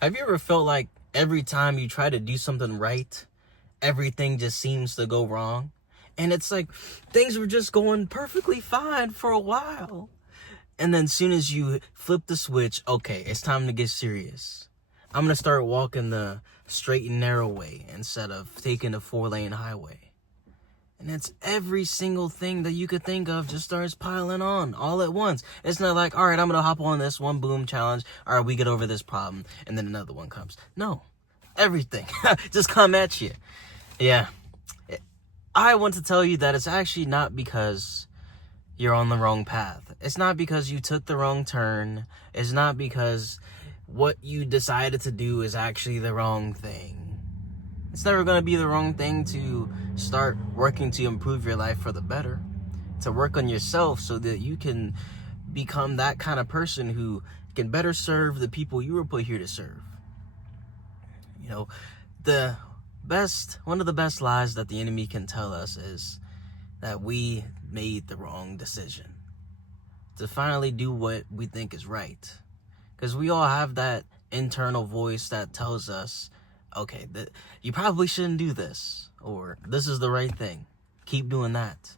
Have you ever felt like every time you try to do something right, everything just seems to go wrong? And it's like things were just going perfectly fine for a while. And then as soon as you flip the switch, okay, it's time to get serious. I'm going to start walking the straight and narrow way instead of taking the 4-lane highway. And it's every single thing that you could think of just starts piling on all at once. It's not like, all right, I'm going to hop on this one boom challenge. All right, we get over this problem. And then another one comes. No, everything just come at you. Yeah. I want to tell you that it's actually not because you're on the wrong path. It's not because you took the wrong turn. It's not because what you decided to do is actually the wrong thing. It's never going to be the wrong thing to start working to improve your life for the better, to work on yourself so that you can become that kind of person who can better serve the people you were put here to serve. You know, one of the best lies that the enemy can tell us is that we made the wrong decision to finally do what we think is right. Because we all have that internal voice that tells us, okay, you probably shouldn't do this, or this is the right thing. Keep doing that.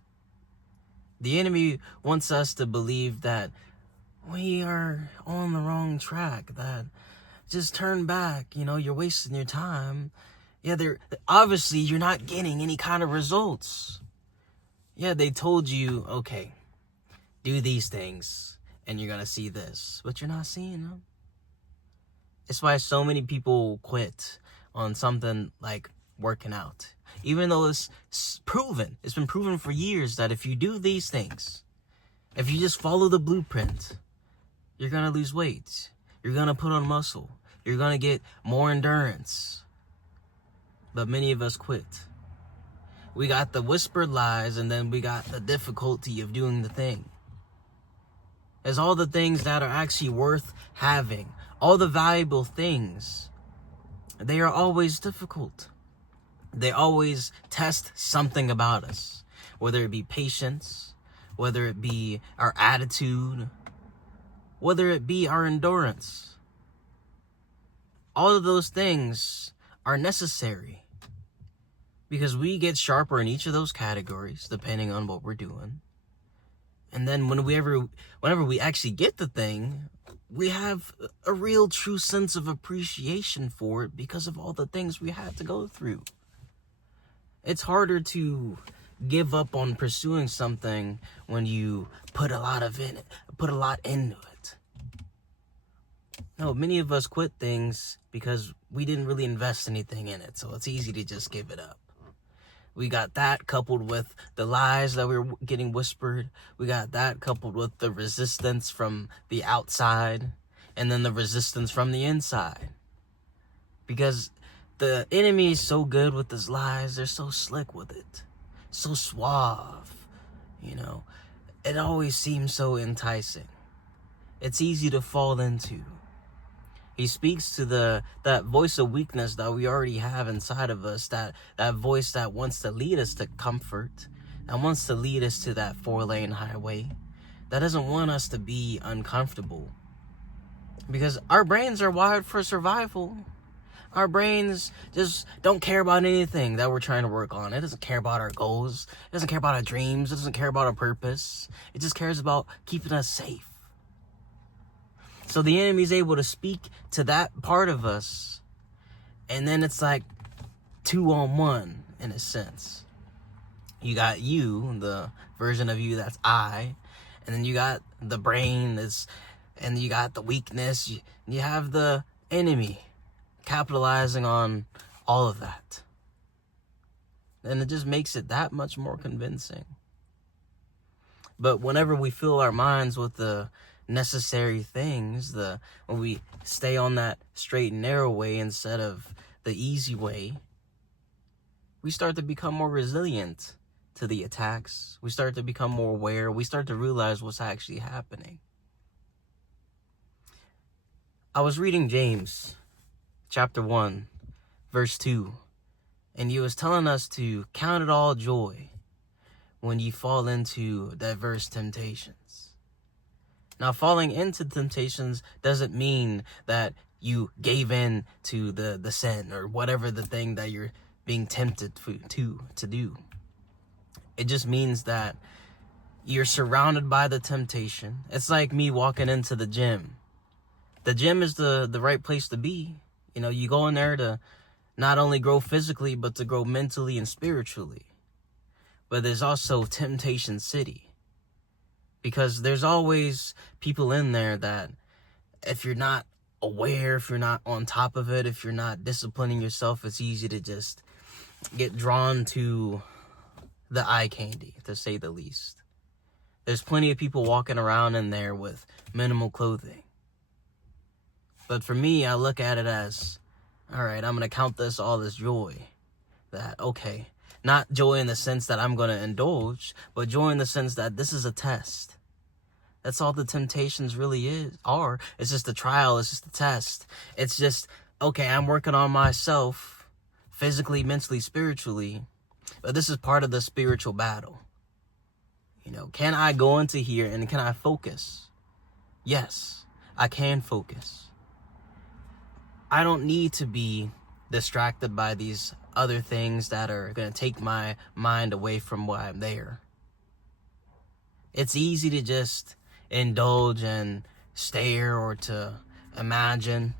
The enemy wants us to believe that we are on the wrong track, that just turn back, you're wasting your time. Yeah, obviously you're not getting any kind of results. Yeah, they told you, okay, do these things and you're going to see this, but you're not seeing them. It's why so many people quit on something like working out. Even though it's been proven for years that if you do these things, if you just follow the blueprint, you're going to lose weight. You're going to put on muscle. You're going to get more endurance. But many of us quit. We got the whispered lies, and then we got the difficulty of doing the thing. There's all the things that are actually worth having. All the valuable things, they are always difficult. They always test something about us, whether it be patience, whether it be our attitude, whether it be our endurance. All of those things are necessary because we get sharper in each of those categories depending on what we're doing. And then whenever we actually get the thing, we have a real true sense of appreciation for it because of all the things we had to go through. It's harder to give up on pursuing something when you put a lot into it. No, many of us quit things because we didn't really invest anything in it, so it's easy to just give it up. We got that coupled with the lies that we were getting whispered. We got that coupled with the resistance from the outside and then the resistance from the inside. Because the enemy is so good with his lies. They're so slick with it. So suave. It always seems so enticing. It's easy to fall into. He speaks to that voice of weakness that we already have inside of us, that voice that wants to lead us to comfort, that wants to lead us to that 4-lane highway, that doesn't want us to be uncomfortable. Because our brains are wired for survival. Our brains just don't care about anything that we're trying to work on. It doesn't care about our goals. It doesn't care about our dreams. It doesn't care about our purpose. It just cares about keeping us safe. So the enemy's able to speak to that part of us, and then it's like 2-on-1 in a sense. You got you, the version of you that's I, and then you got the brain and you got the weakness. You have the enemy capitalizing on all of that. And it just makes it that much more convincing. But whenever we fill our minds with the necessary things, when we stay on that straight and narrow way instead of the easy way, we start to become more resilient to the attacks. We start to become more aware. We start to realize what's actually happening. I was reading James chapter 1 verse 2, and he was telling us to count it all joy when you fall into diverse temptations. Now, falling into temptations doesn't mean that you gave in to the sin or whatever the thing that you're being tempted to do. It just means that you're surrounded by the temptation. It's like me walking into the gym. The gym is the right place to be. You know, you go in there to not only grow physically, but to grow mentally and spiritually. But there's also Temptation City. Because there's always people in there that if you're not aware, if you're not on top of it, if you're not disciplining yourself, it's easy to just get drawn to the eye candy, to say the least. There's plenty of people walking around in there with minimal clothing. But for me, I look at it as, all right, I'm going to count this all as joy. That, okay, not joy in the sense that I'm going to indulge, but joy in the sense that this is a test. That's all the temptations really are. It's just a trial. It's just a test. It's just, okay, I'm working on myself physically, mentally, spiritually. But this is part of the spiritual battle. You know, can I go into here and can I focus? Yes, I can focus. I don't need to be distracted by these other things that are going to take my mind away from why I'm there. It's easy to just indulge and stare or to imagine.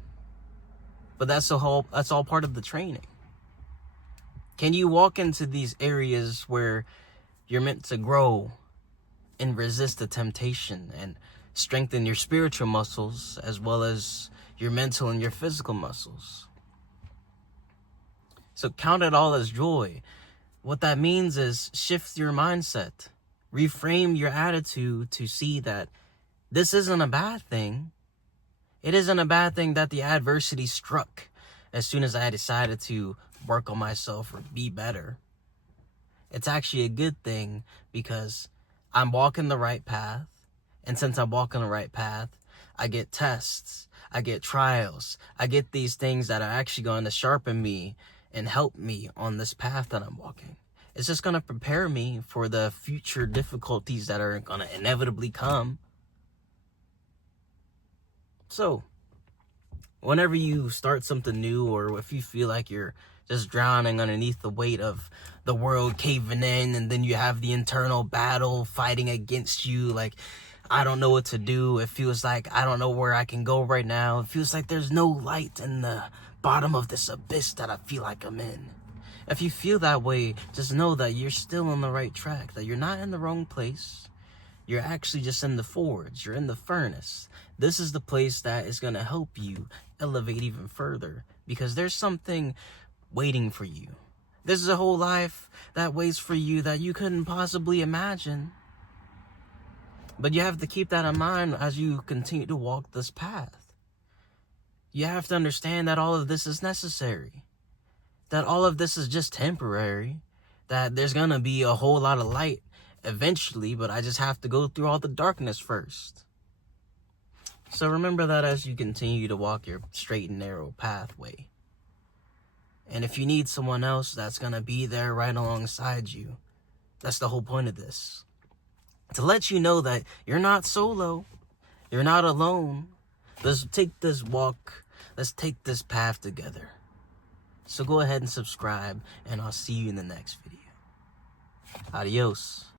But that's all part of the training. Can you walk into these areas where you're meant to grow and resist the temptation and strengthen your spiritual muscles as well as your mental and your physical muscles? So count it all as joy. What that means is shift your mindset. Reframe your attitude to see that this isn't a bad thing. It isn't a bad thing that the adversity struck as soon as I decided to work on myself or be better. It's actually a good thing because I'm walking the right path. And since I'm walking the right path, I get tests, I get trials, I get these things that are actually going to sharpen me and help me on this path that I'm walking. It's just going to prepare me for the future difficulties that are going to inevitably come. So, whenever you start something new, or if you feel like you're just drowning underneath the weight of the world caving in, and then you have the internal battle fighting against you, like, I don't know what to do. It feels like I don't know where I can go right now. It feels like there's no light in the bottom of this abyss that I feel like I'm in. If you feel that way, just know that you're still on the right track, that you're not in the wrong place. You're actually just in the forge. You're in the furnace. This is the place that is going to help you elevate even further, because there's something waiting for you. This is a whole life that waits for you that you couldn't possibly imagine. But you have to keep that in mind as you continue to walk this path. You have to understand that all of this is necessary. That all of this is just temporary. That there's going to be a whole lot of light eventually, but I just have to go through all the darkness first. So remember that as you continue to walk your straight and narrow pathway. And if you need someone else that's going to be there right alongside you, that's the whole point of this. To let you know that you're not solo. You're not alone. Let's take this walk. Let's take this path together. So go ahead and subscribe, and I'll see you in the next video. Adios.